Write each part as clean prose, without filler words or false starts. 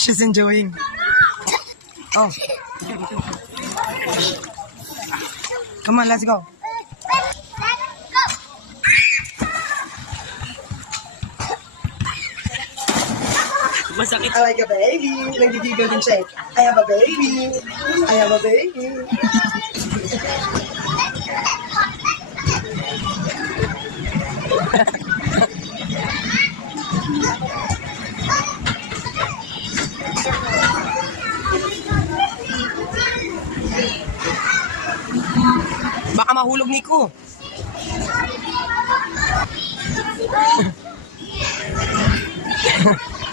She's enjoying. Oh. Come on, let's go. Masakit. I like a baby. Nagigigil din siya. I have a baby. I have a baby. Baka mahulog ni Ko.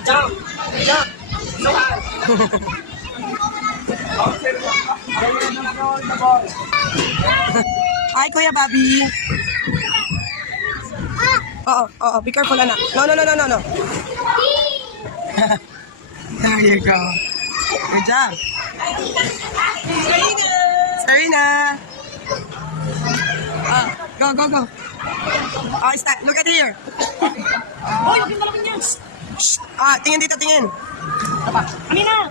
Jump! Jump! So high! Hi, Kuya Bobby. Oo, be careful, anak. No. There you go. Good job. Serena. Go. Look at here. Hoy, huwag yung malaking yan! Tingin dito, tingin. Amina!